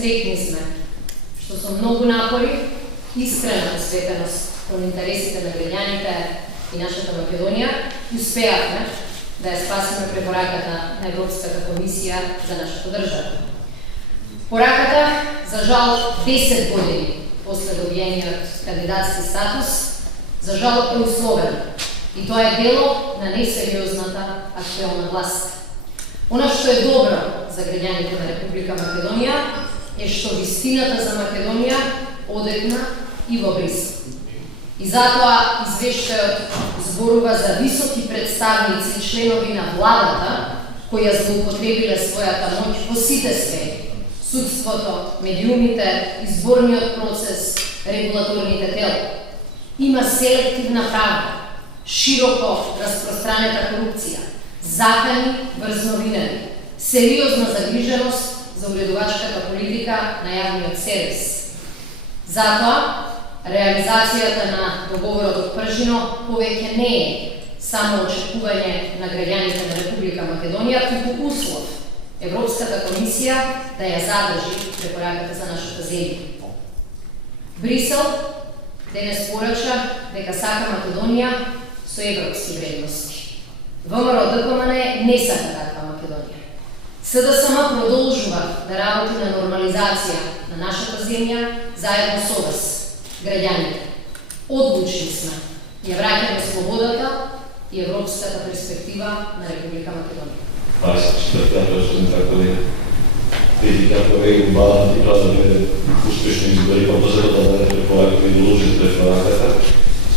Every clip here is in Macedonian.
Среќни сме што со многу напори, искрена посветеност кон интересите на граѓаните и нашата Македонија, успеавме да ја спасиме препораката на Европската комисија за нашата држава. Пораката, за жал, 10 години после добиениот кандидатски статус, за жал е условена. И тоа е дело на несериозната актуелна власт. Она што е добро за граѓаните на Република Македонија е што вистината за Македонија одекна и во Брисел. И затоа извештајот зборува за високи представници и членови на владата кои ја злоупотребиле својата моќ по сите сфери: судството, медиумите, изборниот процес, регулаторните тела. Има селективна правда, широко распространета корупција, закани врз новинари, сериозна загриженост за уредувачката политика на јавниот сервис. Затоа, реализацијата на договорот од Пржино повеќе не е само очекување на граѓаните на Република Македонија, туку услов Европската комисија да ја задржи препораката за нашата земја. Брисел денес порача дека сака Македонија со европски вредности. ВМРО-ДПМН не сака таква Македонија. СДСМ продолжува да работи на нормализација на нашата земја заедно со вас, граѓаните. Одлучни сме ја враќаме слободата и европската перспектива на Република Македонија. Аз четвртата така да предиката е убава и тоа да биде успешни избори, па позади да препораката и доложите препораката.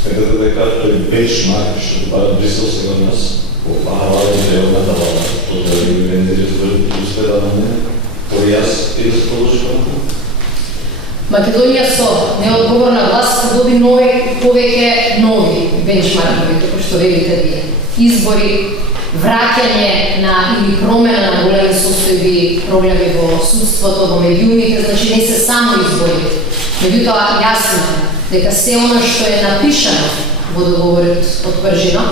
Сметате дека тој бенчмарк што бара Брисел сега нас, похвалуваме едната влада, што да ги вендери избори, успеа да не, кој јас и да се положи контрол. Македонија со неодговорна власт доби повеќе нови бенчмаркови, како што велите вие. Избори, враќање на или промена на големи состојби, проблеми во судството, во медиумите, значи не се само избори. Меѓутоа јасно е дека се она што е напишано во договорот од Пржино,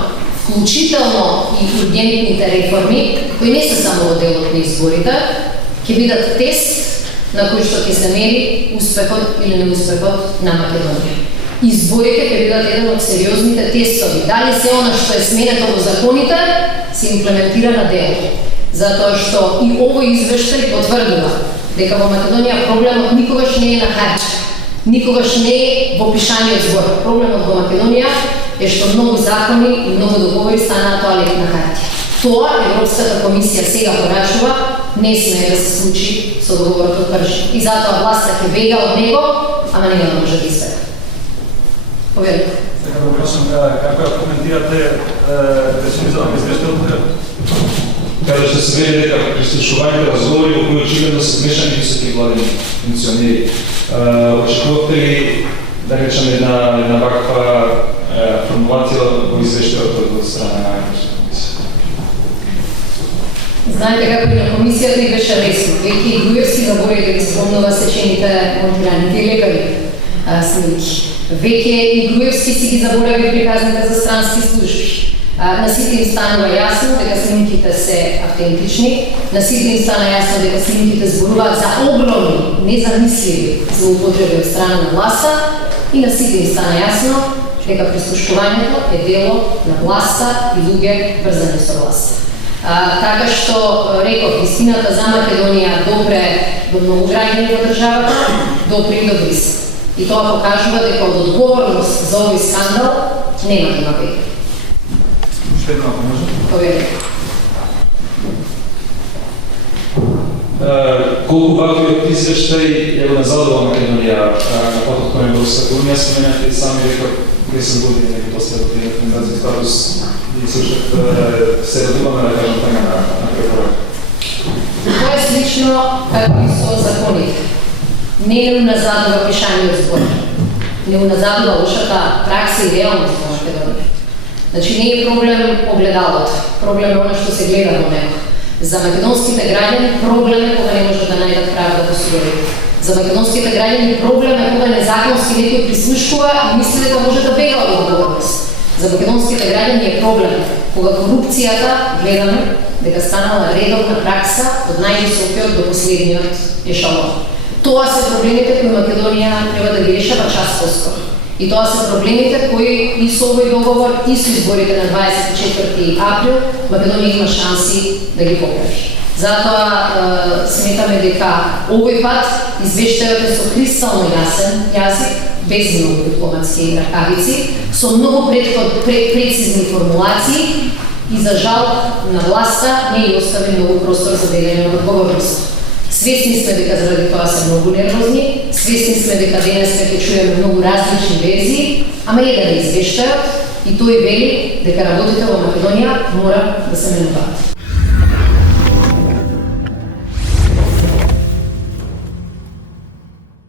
вклучително и ургентните реформи, кои не се само во делот на изборите, ќе бидат тест на кој што ќе се мери успехот или неуспехот на Македонија. Изборите ќе бидат еден од сериозните тестови. Дали се она што е сменето во законите се имплементира на дело. Затоа што и овој извештај потврдува дека во Македонија проблемот никогаш не е на харче, никогаш не е во пишаниот збор. Проблемот во Македонија е што многу закони и многу договори станаа тоалет на хартија. Тоа Европската комисија сега порачува не смее да се случи со договорот од Пржино. И затоа власта ќе бега од него, ама нема да може да избега. Поверите. Сега да прашам како ја коментирате реченицата извештајот? Каде што се вели дека прислушувањето разговори во кои очигледно се вмешани високи владени функционери. Очекувате ли, да речем, една ваква формулација во извештајот од страна на Европската комисија? Знаете како и на комисијата и беше лесно. Веќе и Груевски заборави да ги спомнува сечените монтираните лекари снимки. Веќе и Груевски си ги заборави приказните за странски служби. На сите им станува јасно дека снимките се автентични, на сите им стана јасно дека снимките зборуваат за огромни, незамисливи злоупотреби од страна на власта и на сите им стана јасно дека прислушувањето е дело на власта и луѓе врзани со власта. Така што, реков, истината за Македонија допре до многу граѓани во државата, допре и до Брисел. И тоа покажува дека од одговорност за овој скандал нема да има бега. Уште едно, ако може? Поверите. Колку ваквиот извештај е го назадува Македонија на патот кон Европската унија, споменавте и сами реков 10 години неки после добиениот кандидатски статус и слушат се радуваме да кажам така на препорак. Тоа е слично како и со законите. Не уназадува пишаниот збор. Не уназадува лошата пракса и реалност во Македонија. Значи не е проблем огледалото, проблем е она што се гледа во него. За македонските граѓани проблем е кога не можат да најдат правда по судовите. За македонските граѓани проблем е кога незаконски некој прислушкува и мисли дека може да бега од одговорност. За македонските граѓани е проблем кога корупцијата гледаме дека станала редовна пракса од највисокиот до последниот ешалон. Тоа се проблемите кои Македонија треба да ги решава час поскоро. И тоа се проблемите кои и со овој договор, и со изборите на 24 април, Македонија има шанси да ги поправи. Затоа сметаме дека овој пат извештајот е со кристално јасен јазик, без многу дипломатски ракавици, со многу прецизни формулации и за жал на власта не ја остави многу простор за делење на одговорност. Свесни сме дека заради тоа се многу нервозни, свесни сме дека денес ќе чуеме многу различни верзии, ама еден е извештајот и тој вели дека работите во Македонија мора да се менуваат.